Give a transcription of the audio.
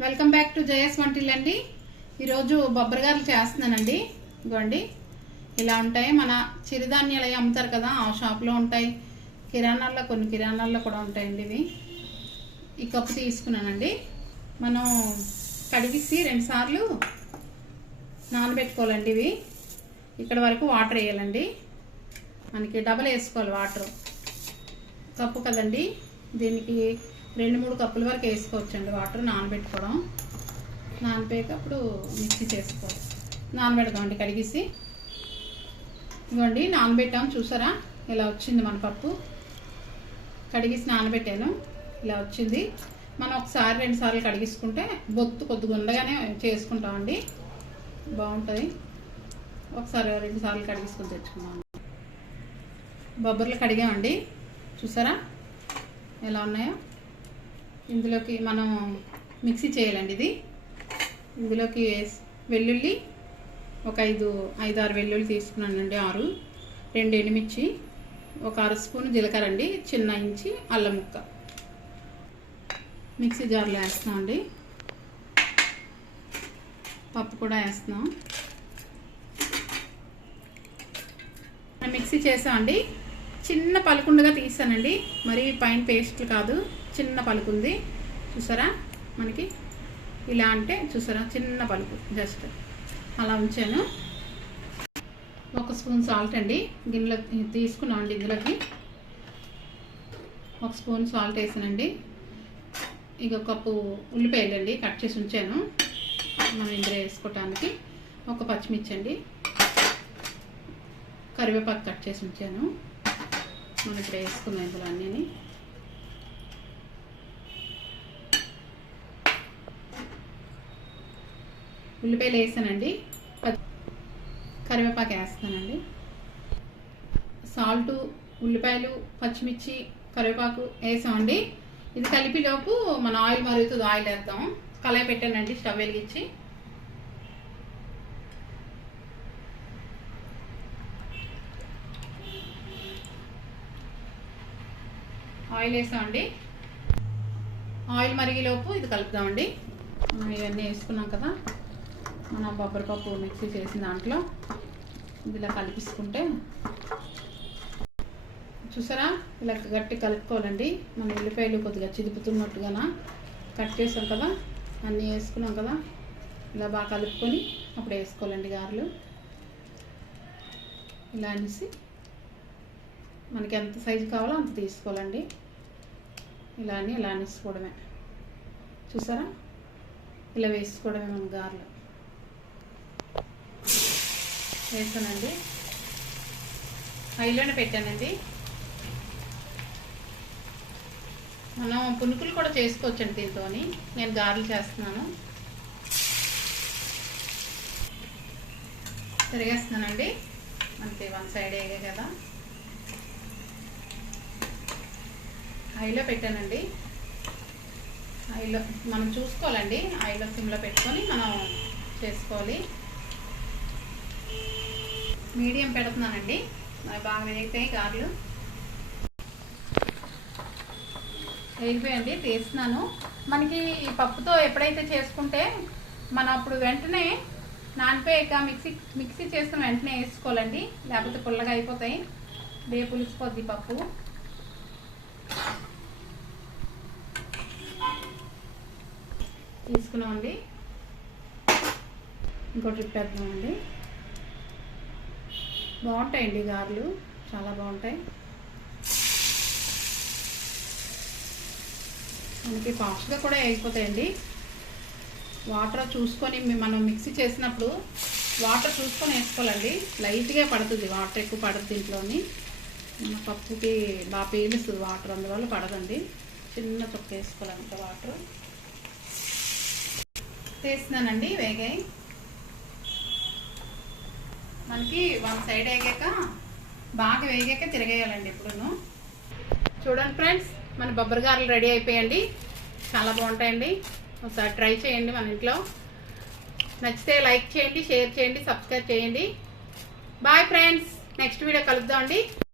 Welcome back to జయ స్వంటిల్లు అండి. ఈరోజు బొబ్బరి గారెలు చేస్తున్నానండి. ఇదిగోండి ఇలా ఉంటాయి. మన చిరుధాన్యాలు అవి అమ్ముతారు కదా, ఆ షాప్లో ఉంటాయి. కొన్ని కిరాణాల్లో కూడా ఉంటాయండి ఇవి. ఈ కప్పు తీసుకున్నానండి. మనం కడిగిసి 2 సార్లు నానబెట్టుకోవాలండి. ఇవి ఇక్కడ వరకు వాటర్ వేయాలండి. మనకి డబల్ వేసుకోవాలి వాటర్. కప్పు కదండి, దీనికి 2-3 కప్పుల వరకు వేసుకోవచ్చండి వాటర్. నానబెట్టుకోవడం, నానబెట్టేటప్పుడు మిక్సీ చేసుకోవాలి. నానబెడదామండి కడిగేసి. ఇదిగోండి నానబెట్టాము, చూసారా ఇలా వచ్చింది మన పప్పు. కడిగేసి నానబెట్టాను, ఇలా వచ్చింది. మనం 1-2 సార్లు కడిగించుకుంటే బొత్తు కొద్దిగా ఉండగానే చేసుకుంటామండి, బాగుంటుంది. 1-2 సార్లు కడిగించుకొని తెచ్చుకున్నాం. బొబ్బర్లు కడిగామండి, చూసారా ఎలా ఉన్నాయో. ఇందులోకి మనం మిక్సీ చేయాలండి. ఇది ఇందులోకి వెల్లుల్లి ఒక 5-6 వెల్లుల్లి తీసుకున్నానండి. 6, 2 ఎండుమిర్చి, ఒక 1/2 స్పూన్ జీలకర్ర అండి, చిన్న ఇంచి అల్లం ముక్క మిక్సీ జార్లో వేస్తున్నాం అండి. పప్పు కూడా వేస్తున్నాం. మిక్సీ చేసామండి. చిన్న పలుకుండగా తీసానండి, మరి పైన పేస్ట్లు కాదు, చిన్న పలుకు ఉంది. చూసారా మనకి ఇలా అంటే, చూసారా చిన్న పలుకు, జస్ట్ అలా ఉంచాను. 1 స్పూన్ సాల్ట్ అండి గిన్నెలో తీసుకున్నామండి. ఇందులోకి 1 స్పూన్ సాల్ట్ వేసానండి. ఇక 1 కప్పు ఉల్లిపాయలండి కట్ చేసి ఉంచాను మనం ఇందులో వేసుకోవటానికి. 1 పచ్చిమిర్చి అండి, కరివేపాకు కట్ చేసి ఉంచాను. మనం ఇప్పుడు వేసుకున్నాం ఇందులో అన్నీ. ఉల్లిపాయలు వేసానండి, కరివేపాకు వేస్తానండి. సాల్ట్, ఉల్లిపాయలు, పచ్చిమిర్చి, కరివేపాకు వేసామండి. ఇది కలిపిలోపు మన ఆయిల్ మరుగుతుంది, ఆయిల్ వేద్దాం. కళాయి పెట్టానండి స్టవ్ వెలిగించి. ఆయిల్ వేసామండి. ఆయిల్ మరిగేలోపు ఇది కలుపుదామండి. మనం ఇవన్నీ వేసుకున్నాం కదా, మనం బొబ్బరిపప్పు మిక్సీ చేసిన దాంట్లో ఇలా కలిపిసుకుంటే, చూసారా ఇలా గట్టి కలుపుకోవాలండి. మన ఉల్లిపాయలు కొద్దిగా చిదుపుతున్నట్టుగా కట్ చేసాం కదా, అన్నీ వేసుకున్నాం కదా, ఇలా బాగా కలుపుకొని అప్పుడు వేసుకోవాలండి గారెలు. ఇలా అనేసి మనకి ఎంత సైజు కావాలో అంత తీసుకోవాలండి. ఇలా అనేసుకోవడమే, చూసారా ఇలా వేసుకోవడమే. మన గారెలు వేసానండి, హైలోనే పెట్టానండి. మనం పునుకులు కూడా చేసుకోవచ్చండి దీంతో. నేను గారెలు చేస్తున్నాను. తిరిగేస్తున్నానండి, మనకి 1 సైడ్ వేగే కదా. హైలో పెట్టానండి. హైలో మనం చూసుకోవాలండి, హైలో సిమ్లో పెట్టుకొని మనం చేసుకోవాలి. మీడియం పెడుతున్నానండి, మరి బాగా వేగుతాయి గారెలు. వేగిపోయండి, తీస్తున్నాను. మనకి ఈ పప్పుతో ఎప్పుడైతే చేసుకుంటే మనం అప్పుడు వెంటనే నానిపోయాక మిక్సీ చేసుకుని వెంటనే వేసుకోవాలండి, లేకపోతే పుల్లగా అయిపోతాయి, పులిసిపోద్ది పప్పు. తీసుకున్నామండి, ఇంకో ట్రిప్ వేద్దామండి. బాగుంటాయండి గారెలు, చాలా బాగుంటాయి. మనకి ఫాస్ట్గా కూడా అయిపోతాయండి. వాటర్ చూసుకొని మనం మిక్సీ చేసినప్పుడు వాటర్ చూసుకొని వేసుకోవాలండి. లైట్గా పడుతుంది, వాటర్ ఎక్కువ పడదు దీంట్లోని. మన పప్పుకి బాగా పీలుస్తుంది వాటర్, అందువల్ల పడదండి. చిన్న చుక్క వేసుకోవాలంట వాటర్. వేస్తున్నానండి, వేగాయి. మనకి 1 సైడ్ వేగాక, బాగా వేగాక తిరగేయాలండి ఎప్పుడును. చూడండి ఫ్రెండ్స్, మన బొబ్బరి గారెలు రెడీ అయిపోయాయండి. చాలా బాగుంటాయండి, ఒకసారి ట్రై చేయండి మన ఇంట్లో. నచ్చితే లైక్ చేయండి, షేర్ చేయండి, సబ్స్క్రైబ్ చేయండి. బాయ్ ఫ్రెండ్స్, నెక్స్ట్ వీడియో కలుద్దామండి.